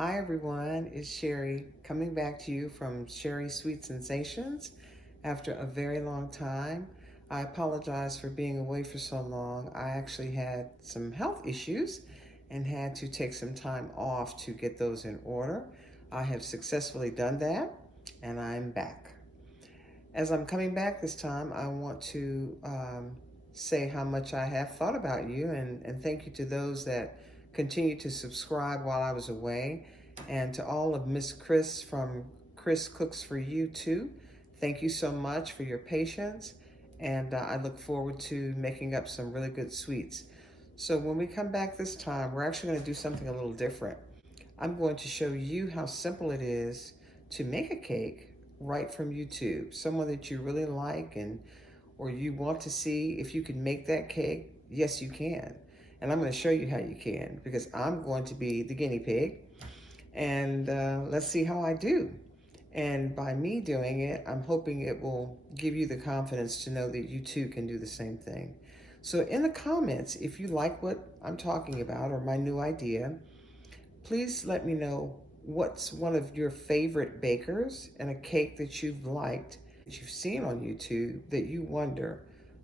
Hi everyone, it's Sherry coming back to you from Sherry Sweet Sensations after a very long time. I apologize for being away for so long. I actually had some health issues and had to take some time off to get those in order. I have successfully done that and I'm back. As I'm coming back this time, I want to say how much I have thought about you and thank you to those that continue to subscribe while I was away, and to all of Miss Chris from Chris Cooks For You too. Thank you so much for your patience, and I look forward to making up some really good sweets. So when we come back this time, we're actually going to do something a little different. I'm going to show you how simple it is to make a cake right from YouTube. Someone that you really like or you want to see if you can make that cake. Yes, you can. And I'm going to show you how you can, because I'm going to be the guinea pig. And let's see how I do. And by me doing it, I'm hoping it will give you the confidence to know that you too can do the same thing. So in the comments, if you like what I'm talking about or my new idea, please let me know what's one of your favorite bakers and a cake that you've liked, that you've seen on YouTube, that you wonder,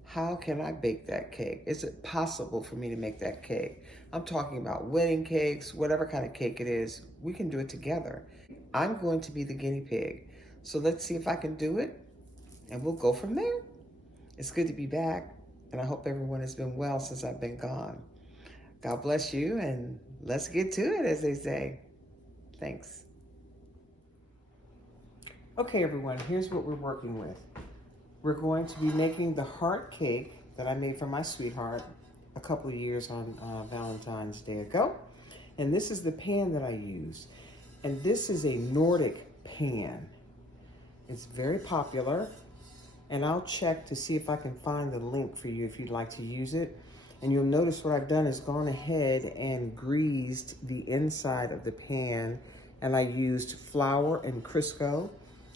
how can I bake that cake? Is it possible for me to make that cake? I'm talking about wedding cakes, whatever kind of cake it is, we can do it together. I'm going to be the guinea pig. So let's see if I can do it, and we'll go from there. It's good to be back, and I hope everyone has been well since I've been gone. God bless you, and let's get to it, as they say. Thanks. Okay, everyone, here's what we're working with. We're going to be making the heart cake that I made for my sweetheart a couple of years on Valentine's Day ago. And this is the pan that I use. And this is a Nordic pan. It's very popular. And I'll check to see if I can find the link for you if you'd like to use it. And you'll notice what I've done is gone ahead and greased the inside of the pan. And I used flour and Crisco.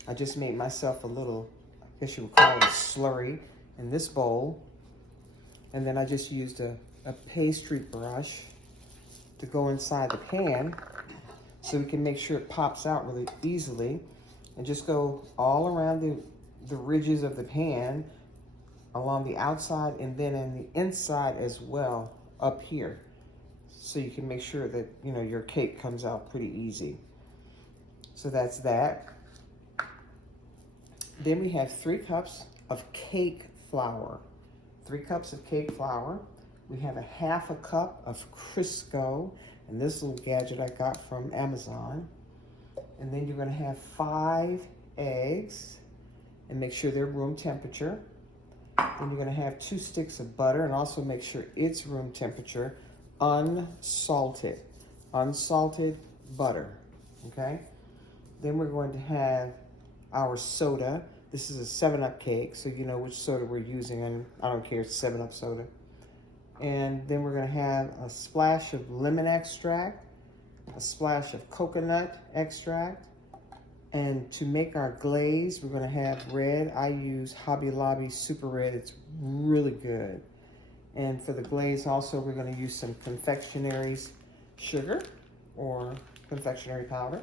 I just made myself a little, I guess you would call it a slurry in this bowl. And then I just used a pastry brush to go inside the pan so we can make sure it pops out really easily, and just go all around the ridges of the pan, along the outside and then in the inside as well up here. So you can make sure that, you know, your cake comes out pretty easy. So that's that. Then we have 3 cups of cake flour. 3 cups of cake flour. We have a 1/2 cup of Crisco, and this little gadget I got from Amazon. And then you're gonna have 5 eggs, and make sure they're room temperature. Then you're gonna have 2 sticks of butter, and also make sure it's room temperature, unsalted butter, okay? Then we're going to have our soda. This is a 7-Up cake, so you know which soda we're using, and I don't care, it's 7-Up soda. And then we're gonna have a splash of lemon extract, a splash of coconut extract, and to make our glaze, we're gonna have red. I use Hobby Lobby Super Red, it's really good. And for the glaze also, we're gonna use some confectionary's sugar or confectionery powder.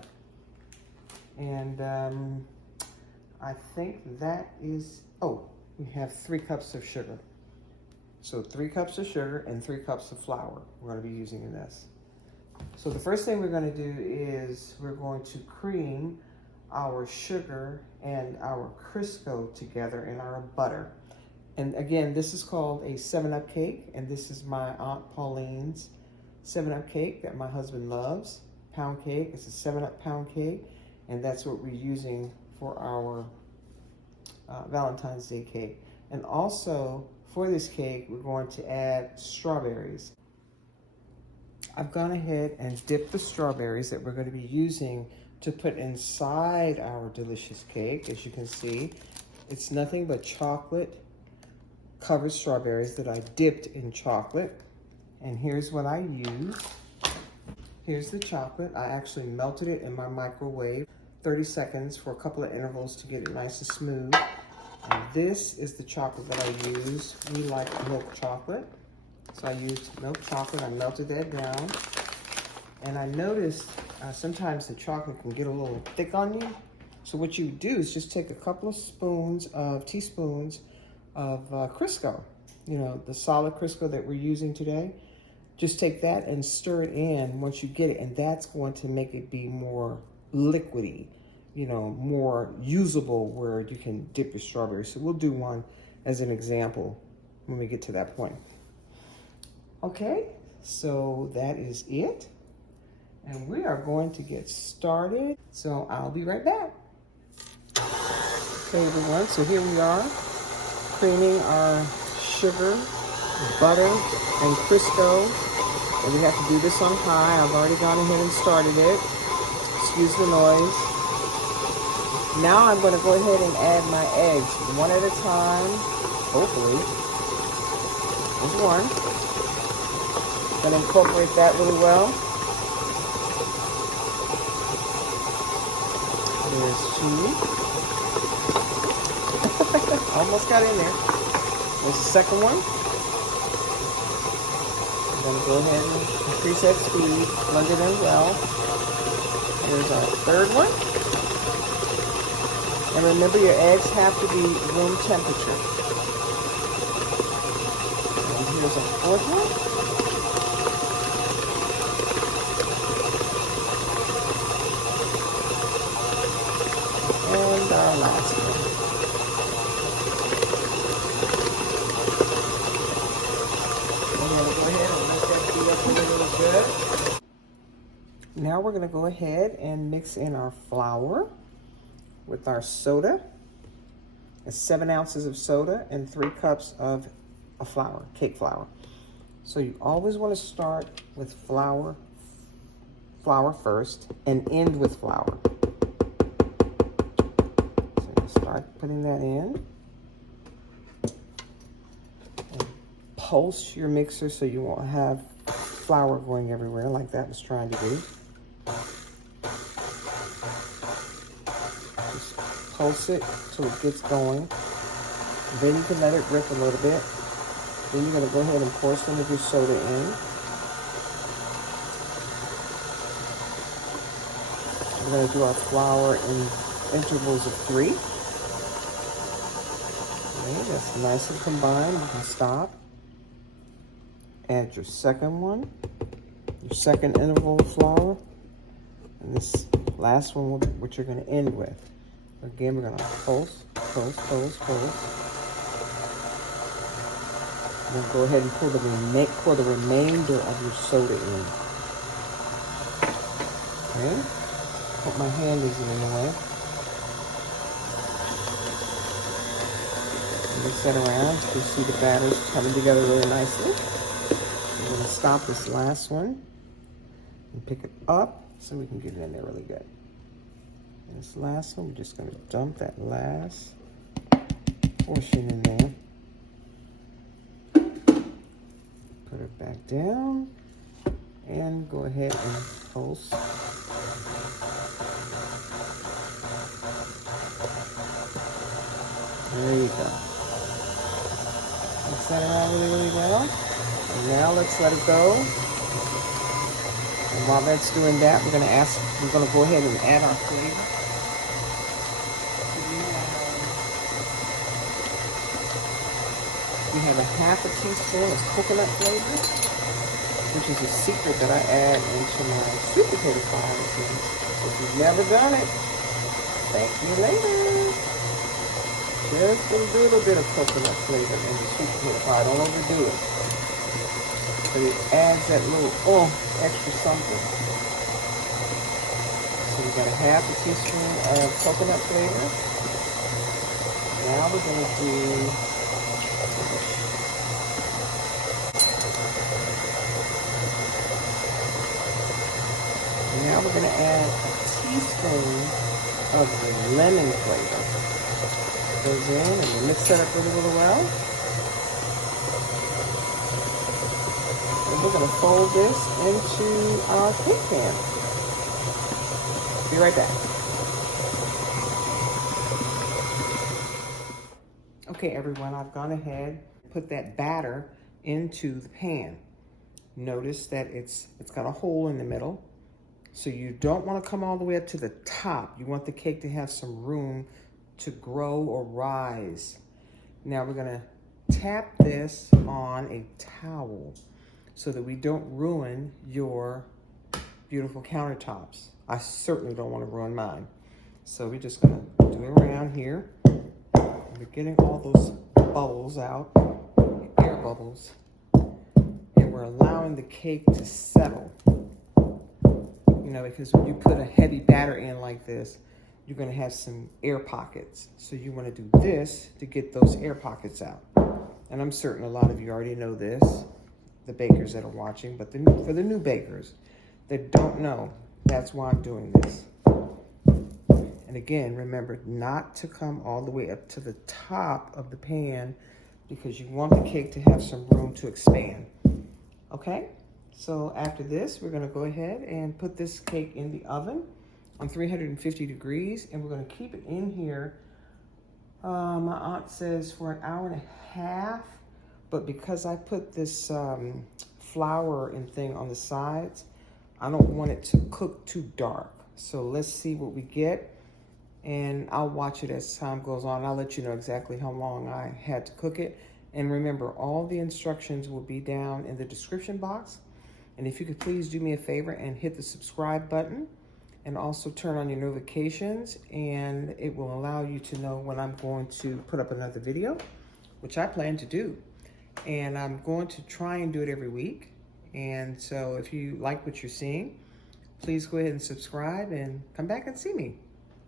And I think that is, we have 3 cups of sugar. So 3 cups of sugar and 3 cups of flour we're gonna be using in this. So the first thing we're gonna do is we're going to cream our sugar and our Crisco together in our butter. And again, this is called a 7-Up cake, and this is my Aunt Pauline's 7-Up cake that my husband loves. Pound cake, it's a 7-Up pound cake, and that's what we're using for our Valentine's Day cake. And also for this cake, we're going to add strawberries. I've gone ahead and dipped the strawberries that we're going to be using to put inside our delicious cake. As you can see, it's nothing but chocolate covered strawberries that I dipped in chocolate. And here's what I used. Here's the chocolate. I actually melted it in my microwave 30 seconds for a couple of intervals to get it nice and smooth. And this is the chocolate that I use. We like milk chocolate. So I used milk chocolate. I melted that down. And I noticed sometimes the chocolate can get a little thick on you. So what you do is just take a couple of teaspoons of Crisco, you know, the solid Crisco that we're using today. Just take that and stir it in once you get it, and that's going to make it be more liquidy, you know, more usable where you can dip your strawberries. So we'll do one as an example when we get to that point. Okay, so that is it. And we are going to get started. So I'll be right back. Okay, everyone, so here we are, creaming our sugar, butter, and Crisco. And we have to do this on high. I've already gone ahead and started it. Excuse the noise. Now I'm going to go ahead and add my eggs one at a time, hopefully. There's one. I'm going to incorporate that really well. There's two. Almost got in there. There's the second one. I'm going to go ahead and increase that speed, blend it in well. Here's our third one. And remember, your eggs have to be room temperature. And here's our fourth one. And our last one. Now we're going to go ahead and mix in our flour with our soda. It's 7 ounces of soda and 3 cups of flour, cake flour. So you always want to start with flour first and end with flour. So you start putting that in. And pulse your mixer so you won't have flour going everywhere like that was trying to do. Just pulse it till it gets going. Then you can let it rip a little bit. Then you're going to go ahead and pour some of your soda in. We're going to do our flour in intervals of 3. Okay, that's nice and combined. You can stop. Add your second one, your second interval of flour, and this last one, what you're going to end with. Again, we're going to pulse. Then go ahead and pour the remainder of your soda in. Okay. Hope my hand isn't in the way. Mix that around. You can see the batter's coming together really nicely. I'm going to stop this last one and pick it up so we can get it in there really good. And this last one, we're just going to dump that last portion in there. Put it back down and go ahead and pulse. There you go. Mix that around really, really well. And now let's let it go. And while that's doing that, we're going to go ahead and add our flavor. We have a half a teaspoon of coconut flavor, which is a secret that I add into my sweet potato pie. If you've never done it, thank you later. Just a little bit of coconut flavor in the sweet potato pie. Don't overdo it. But it adds that little extra something. So we got a half a teaspoon of coconut flavor. Now we're going to do now we're going to add a teaspoon of the lemon flavor. It goes in and we mix that up really, really well. And we're going to fold this into our cake pan. Be right back. Okay, everyone, I've gone ahead and put that batter into the pan. Notice that it's got a hole in the middle. So you don't want to come all the way up to the top. You want the cake to have some room to grow or rise. Now we're going to tap this on a towel so that we don't ruin your beautiful countertops. I certainly don't want to ruin mine. So we're just going to do it around here. We're getting all those bubbles out, air bubbles, and we're allowing the cake to settle. You know, because when you put a heavy batter in like this, you're going to have some air pockets. So you want to do this to get those air pockets out. And I'm certain a lot of you already know this, the bakers that are watching, but for the new bakers that don't know, that's why I'm doing this. And again, remember not to come all the way up to the top of the pan because you want the cake to have some room to expand. Okay? So after this, we're going to go ahead and put this cake in the oven on 350 degrees, and we're going to keep it in here. My aunt says for an hour and a half, but because I put this flour and thing on the sides, I don't want it to cook too dark. So let's see what we get, and I'll watch it as time goes on. I'll let you know exactly how long I had to cook it. And remember, all the instructions will be down in the description box. And if you could please do me a favor and hit the subscribe button and also turn on your notifications, and it will allow you to know when I'm going to put up another video, which I plan to do. And I'm going to try and do it every week. And so if you like what you're seeing, please go ahead and subscribe and come back and see me.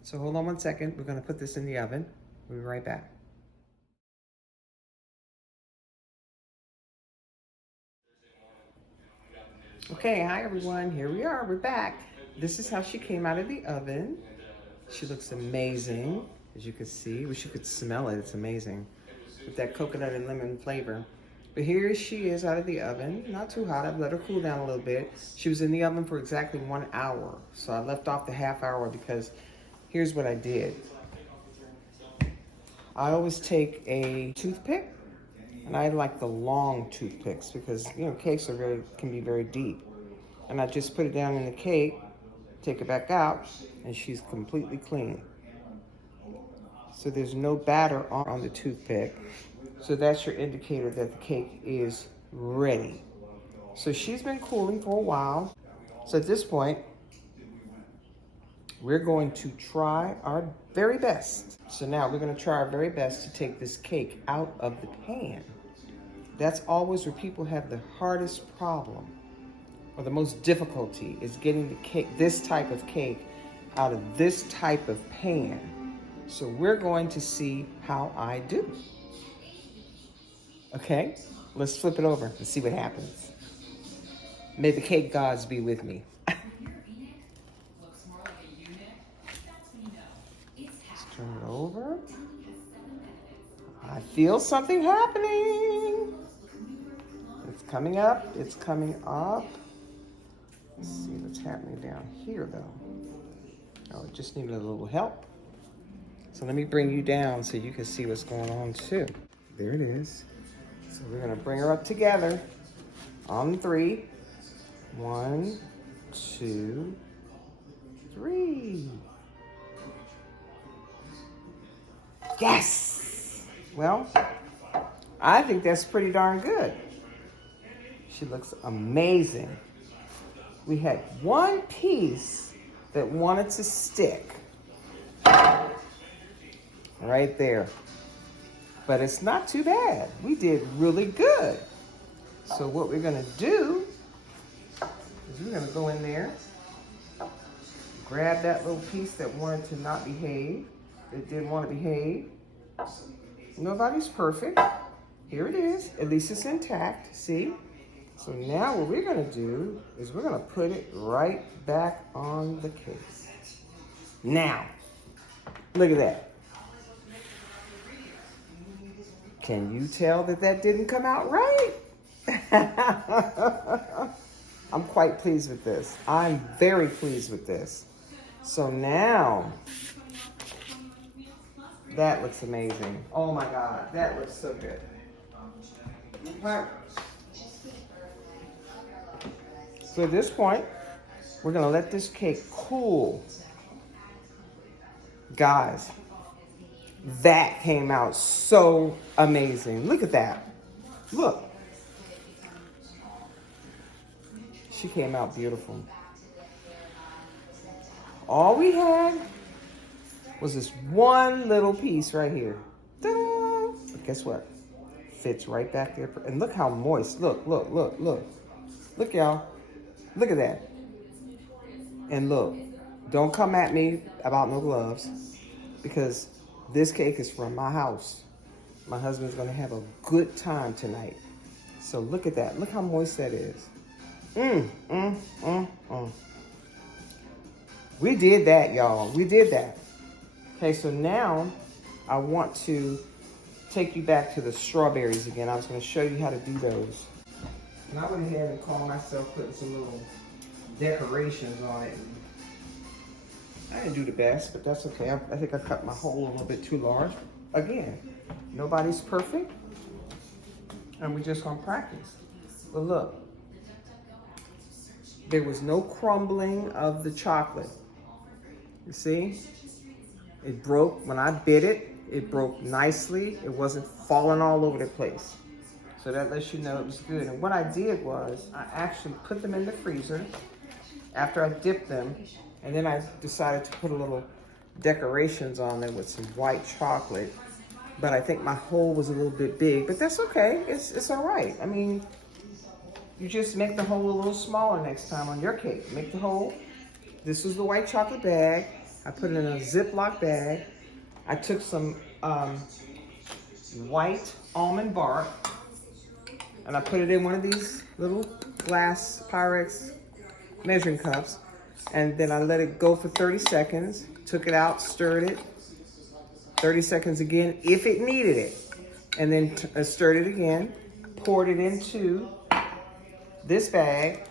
So hold on one second. We're going to put this in the oven. We'll be right back. Okay, hi everyone. Here we are. We're back. This is how she came out of the oven. She looks amazing, as you can see. Wish you could smell it. It's amazing with that coconut and lemon flavor. But here she is out of the oven. Not too hot. I've let her cool down a little bit. She was in the oven for exactly 1 hour. So I left off the half hour because here's what I did. I always take a toothpick, and I like the long toothpicks because, you know, cakes can be very deep. And I just put it down in the cake, take it back out, and she's completely clean. So there's no batter on the toothpick. So that's your indicator that the cake is ready. So she's been cooling for a while. So at this point, we're going to try our very best. So now we're going to try our very best to take this cake out of the pan. That's always where people have the hardest problem, or the most difficulty, is getting the cake, this type of cake, out of this type of pan. So we're going to see how I do. Okay, let's flip it over and see what happens. May the cake gods be with me. Let's turn it over. I feel something happening. It's coming up. It's coming up. Let's see what's happening down here, though. Oh, it just needed a little help. So let me bring you down so you can see what's going on, too. There it is. So we're going to bring her up together on 3. 1, 2, 3. Yes! Well, I think that's pretty darn good. She looks amazing. We had one piece that wanted to stick right there. But it's not too bad. We did really good. So what we're gonna do is we're gonna go in there, grab that little piece that wanted to not behave, that didn't want to behave. Nobody's perfect. Here it is. At least it's intact, see? So now what we're gonna do is we're gonna put it right back on the cake. Now, look at that. Can you tell that that didn't come out right? I'm quite pleased with this. I'm very pleased with this. So now, that looks amazing. Oh my God, that looks so good. So at this point, We're gonna let this cake cool. Guys, that came out so amazing. Look at that. Look. She came out beautiful. All we had was this one little piece right here. Ta-da! But guess what? Fits right back there. And look how moist. Look, look, look, look. Look, y'all. Look at that. And look, don't come at me about no gloves, because this cake is from my house. My husband's gonna have a good time tonight. So look at that. Look how moist that is. We did that, y'all. We did that. Okay, so now I want to take you back to the strawberries again. I was gonna show you how to do those. And I went ahead and called myself putting some little decorations on it. I didn't do the best, but that's okay. I think I cut my hole a little bit too large. Again, nobody's perfect, and we're just gonna practice. But look, there was no crumbling of the chocolate. You see? It broke when I bit it. It broke nicely. It wasn't falling all over the place. So that lets you know it was good. And what I did was I actually put them in the freezer after I dipped them. And then I decided to put a little decorations on them with some white chocolate. But I think my hole was a little bit big, but that's okay. It's all right. I mean, you just make the hole a little smaller next time on your cake. Make the hole. This was the white chocolate bag. I put it in a Ziploc bag. I took some white almond bark, and I put it in one of these little glass Pyrex measuring cups. And then I let it go for 30 seconds, took it out, stirred it, 30 seconds again if it needed it. And then stirred it again, poured it into this bag,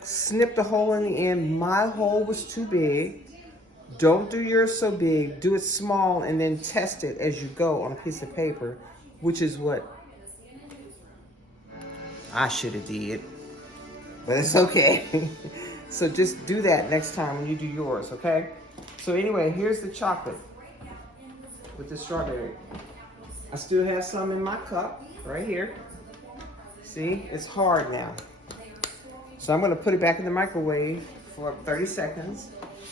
snipped a hole in the end. My hole was too big. Don't do yours so big, do it small, and then test it as you go on a piece of paper, which is what I should have did, but it's okay. So just do that next time when you do yours, okay? So anyway, here's the chocolate with the strawberry. I still have some in my cup right here. See, it's hard now. So I'm gonna put it back in the microwave for 30 seconds,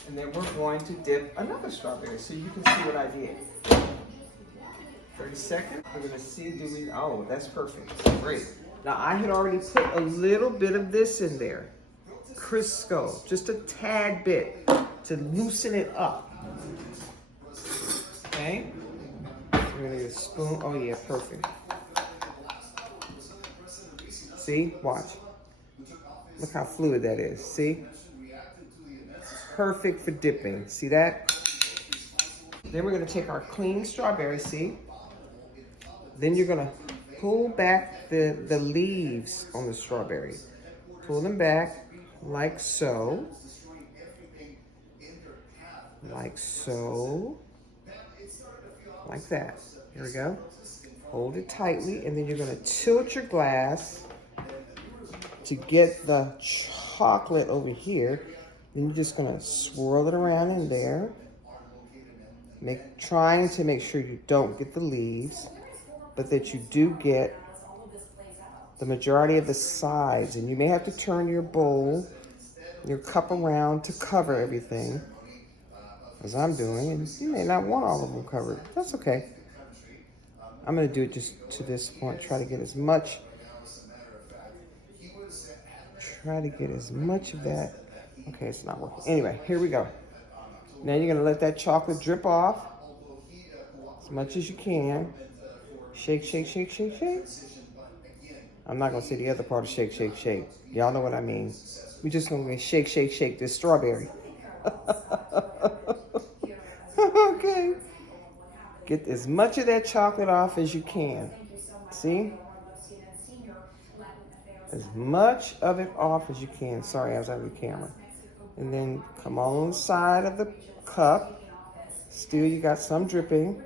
and then we're going to dip another strawberry so you can see what I did. 30 seconds, we're gonna see, oh, that's perfect, great. Now I had already put a little bit of this in there. Crisco, just a tad bit to loosen it up. Okay, we're gonna get a spoon. Oh yeah, perfect. See, watch. Look how fluid that is. See, perfect for dipping. See that? Then we're gonna take our clean strawberry seed. Then you're gonna pull back the leaves on the strawberry. Pull them back. Like so, like so, like that. Here we go. Hold it tightly, and then you're gonna tilt your glass to get the chocolate over here. Then you're just gonna swirl it around in there. Trying to make sure you don't get the leaves, but that you do get the majority of the sides. And you may have to turn your bowl, your cup around to cover everything, as I'm doing, and you may not want all of them covered. That's okay. I'm gonna do it just to this point, try to get as much of that. Okay, it's not working. Anyway, here we go. Now you're gonna let that chocolate drip off as much as you can. Shake, shake, shake, shake, shake. I'm not gonna say the other part of shake, shake, shake. Y'all know what I mean. We're just gonna shake, shake, shake this strawberry. Okay. Get as much of that chocolate off as you can. See? As much of it off as you can. Sorry, I was out of the camera. And then come on the side of the cup. Still, you got some dripping.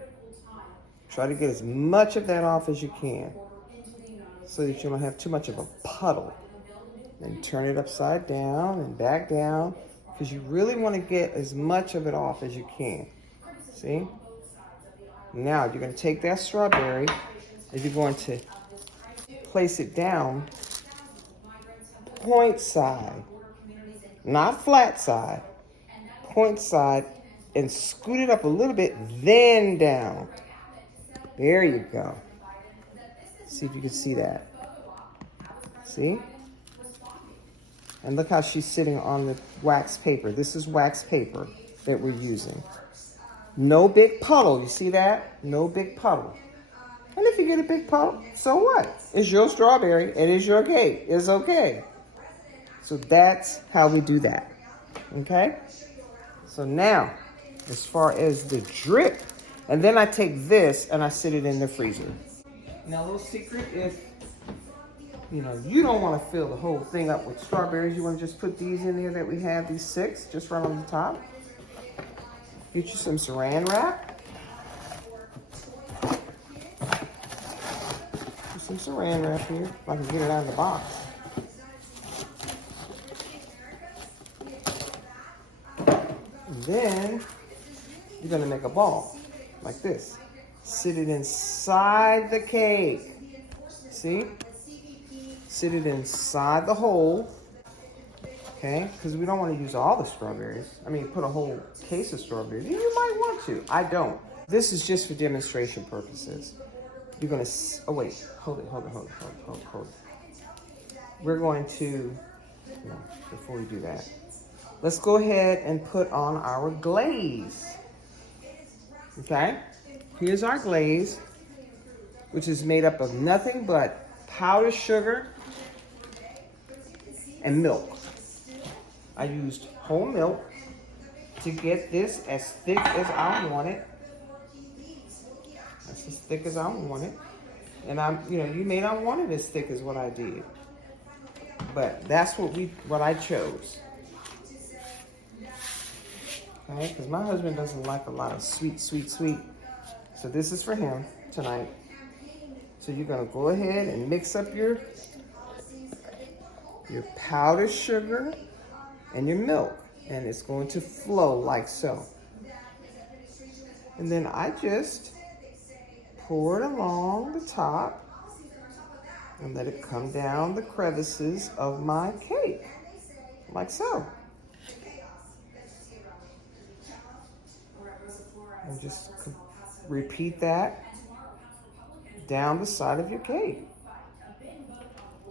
Try to get as much of that off as you can, so that you don't have too much of a puddle. Then turn it upside down and back down, because you really want to get as much of it off as you can. See? Now you're going to take that strawberry and you're going to place it down point side, not flat side, point side, and scoot it up a little bit, then down. There you go. See if you can see that. See? And look how she's sitting on the wax paper. This is wax paper that we're using. No big puddle. You see that? No big puddle. And if you get a big puddle, so what? It's your strawberry. It is your cake. It's okay. So that's how we do that. Okay? So now, as far as the drip, and then I take this and I sit it in the freezer. Now, a little secret, if you don't want to fill the whole thing up with strawberries, you want to just put these in there that we have, these 6, just right on the top. Get you some saran wrap. Put some saran wrap here, if I can get it out of the box. And then you're going to make a ball like this. Sit it inside the cake. See? Sit it inside the hole. Okay? Because we don't want to use all the strawberries. I mean, put a whole case of strawberries. You might want to. I don't. This is just for demonstration purposes. You're going to, oh wait, hold it. We're going to, before we do that, let's go ahead and put on our glaze. Okay? Here's our glaze, which is made up of nothing but powdered sugar and milk. I used whole milk to get this as thick as I want it. That's as thick as I want it. And you may not want it as thick as what I did, but that's what I chose. Okay, because my husband doesn't like a lot of sweet. So this is for him tonight. So you're gonna go ahead and mix up your powdered sugar and your milk, and it's going to flow like so. And then I just pour it along the top and let it come down the crevices of my cake, like so. And just repeat that down the side of your cake.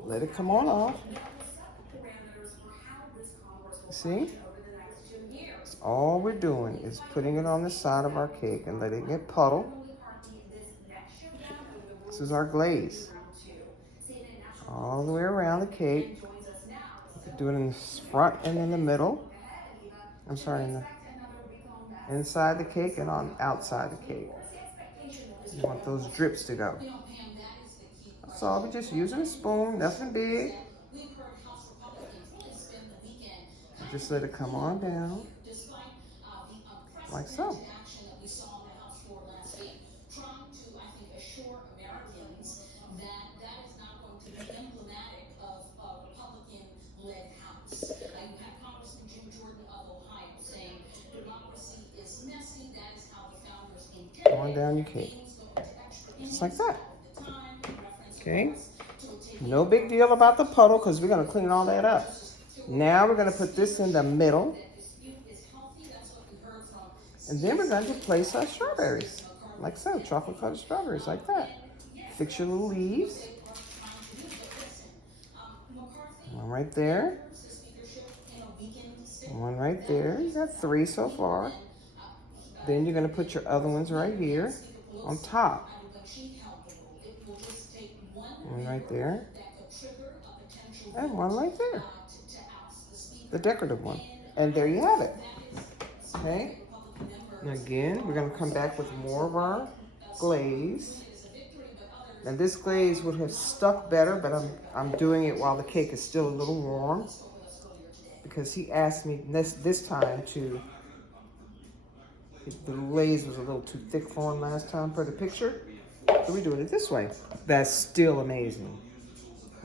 Let it come on off. See? So all we're doing is putting it on the side of our cake and letting it puddle. This is our glaze. All the way around the cake. You can do it in the front and in the middle. I'm sorry, in the inside the cake and on outside the cake. You want those drips to go. So we're just using a spoon, nothing big. Just let it come on down, like so. On down your cake, just like that. Okay, no big deal about the puddle because we're going to clean all that up. Now we're going to put this in the middle, and then we're going to place our strawberries, like so, chocolate covered strawberries, like that. Fix your little leaves. One right there. One right there. You got 3 so far. Then you're going to put your other ones right here on top. One right there. And one right there. The decorative one. And there you have it. Okay? And again, we're going to come back with more of our glaze. And this glaze would have stuck better, but I'm doing it while the cake is still a little warm. Because he asked me this time to... The glaze was a little too thick for him last time for the picture. So we're doing it this way. That's still amazing.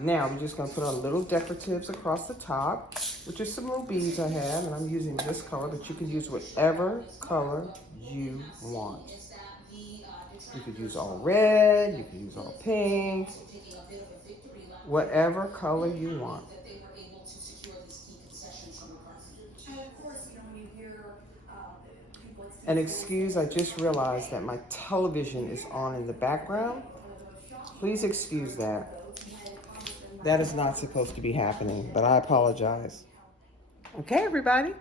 Now I'm just gonna put on little decoratives across the top, which is some little beads I have, and I'm using this color, but you can use whatever color you want. You could use all red, you could use all pink, whatever color you want. And excuse, I just realized that my television is on in the background. Please excuse that. That is not supposed to be happening, but I apologize. Okay, everybody.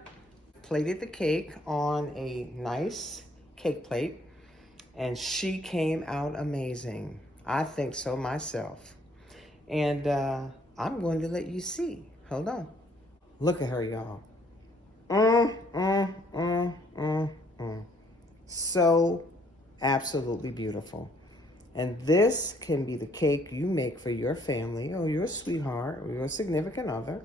Plated the cake on a nice cake plate, and she came out amazing. I think so myself. And I'm going to let you see. Hold on. Look at her, y'all. So absolutely beautiful. And this can be the cake you make for your family or your sweetheart or your significant other.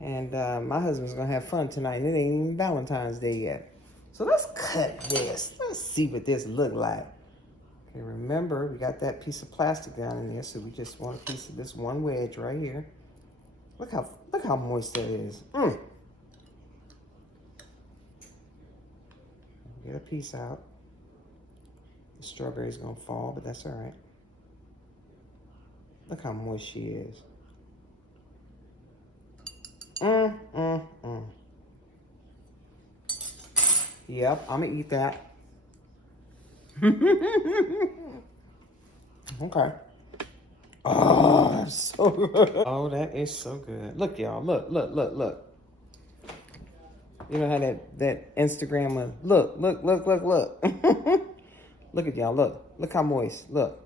And my husband's gonna have fun tonight. It ain't even Valentine's Day yet. So let's cut this. Let's see what this look like. Okay, remember, we got that piece of plastic down in there, so we just want a piece of this one wedge right here. Look how moist that is. Get a piece out. The strawberry's gonna fall, but that's all right. Look how moist she is. Yep, I'm gonna eat that. Okay. Oh, that's so good. Oh, that is so good. Look, y'all. Look. You know how that Instagram look. Look at y'all. Look how moist. Look.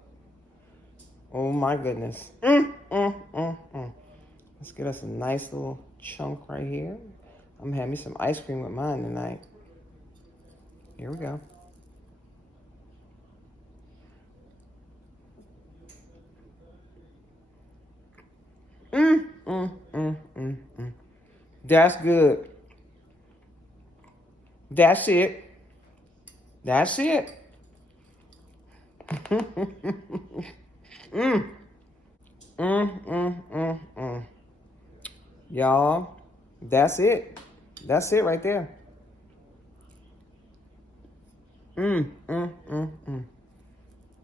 Oh my goodness. Let's get us a nice little chunk right here. I'm gonna have me some ice cream with mine tonight. Here we go. That's good. That's it. That's it. Y'all, that's it. That's it right there.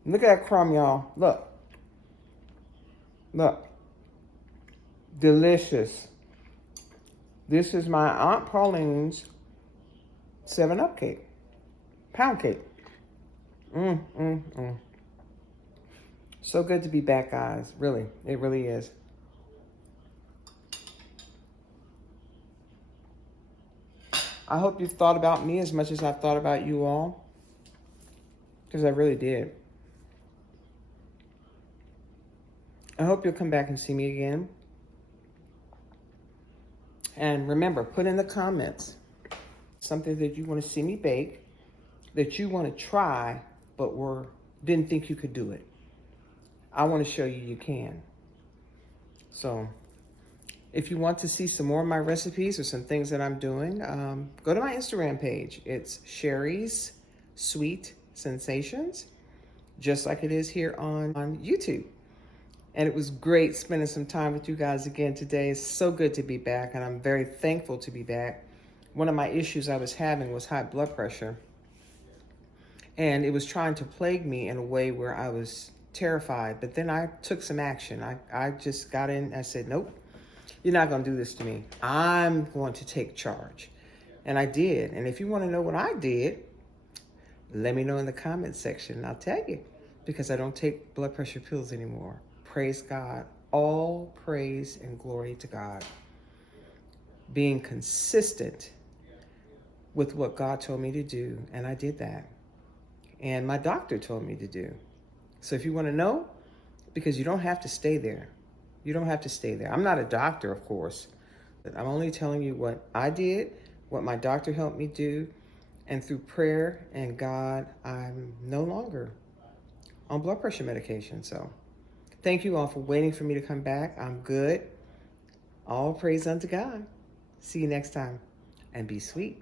Look at that crumb, y'all. Look. Delicious. This is my Aunt Pauline's 7-Up cake. Pound cake. So good to be back, guys. Really. It really is. I hope you've thought about me as much as I've thought about you all. Because I really did. I hope you'll come back and see me again. And remember, put in the comments something that you want to see me bake, that you want to try, but didn't think you could do it. I want to show you you can. So if you want to see some more of my recipes or some things that I'm doing, go to my Instagram page. It's Sherry's Sweet Sensations, just like it is here on YouTube. And it was great spending some time with you guys again today. It's so good to be back, and I'm very thankful to be back. One of my issues I was having was high blood pressure. And it was trying to plague me in a way where I was terrified. But then I took some action. I just got in. I said, nope, you're not going to do this to me. I'm going to take charge. And I did. And if you want to know what I did, let me know in the comment section. I'll tell you, because I don't take blood pressure pills anymore. Praise God. All praise and glory to God. Being consistent with what God told me to do, and I did that. And my doctor told me to do. So if you want to know, because you don't have to stay there. You don't have to stay there. I'm not a doctor, of course, but I'm only telling you what I did, what my doctor helped me do, and through prayer and God, I'm no longer on blood pressure medication. So thank you all for waiting for me to come back. I'm good. All praise unto God. See you next time, and be sweet.